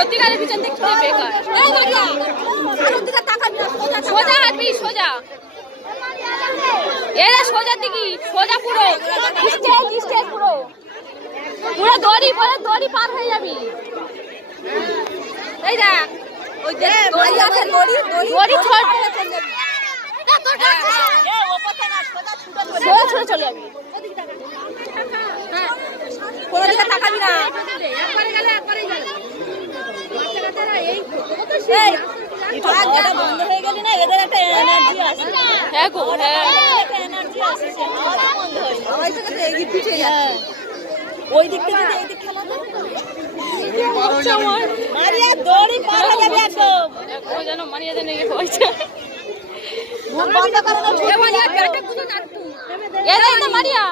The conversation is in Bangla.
সত্যিকারের পিছন থেকে খেলে বেকার। সোজা হাঁটবি সোজা, এরা সোজা দিকে সোজা পুরো পুরো পুরো দড়ি পার হয়ে যাবি। এই দেখ ওই দড়ি ছোট ছোট চলে যাবি, কোনো দিকে তাকাবি না। বন্ধ হয়ে গেলি না, এদের একটা এনার্জি আছে। হ্যাঁ গো, এনার্জি আছে, ওই দিক থেকে এই দিক খেলা মারিয়া দড়ি পার হয়ে যাবে একদম। ও যেন মারিয়া যেন ইয়ে হয়েছে, বন্ধ করে দাও। মারিয়া